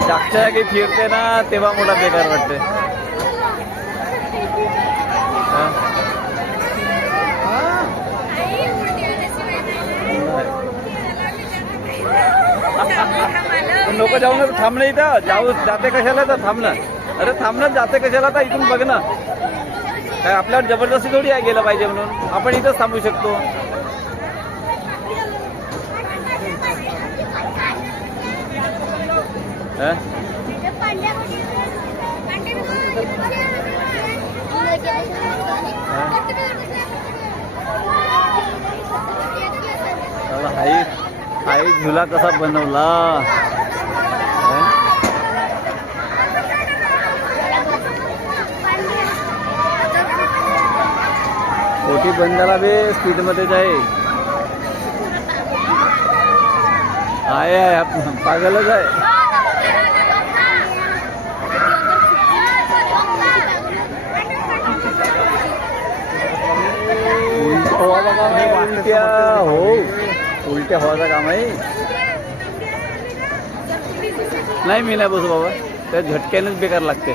जागच्या जागी फिरते ना तेव्हा मोठा बेकार वाटते. लोक जाऊन थांबणं इथं जाऊ जाते कशाला तर थांबणं. अरे थांबणं जाते कशाला तर इथून बघ ना. काय आपल्यावर जबरदस्ती थोडी आहे गेलं पाहिजे म्हणून. आपण इथंच थांबू शकतो. हाही झुला कसा बनवला. ओटी बंदाला बे स्पीड मध्येच आहे. पागलच आहे. उलट्या हो उलट्या व्हायचं काम आहे. नाही मी नाही बसू बाबा. त्या झटक्यानेच बेकार लागते.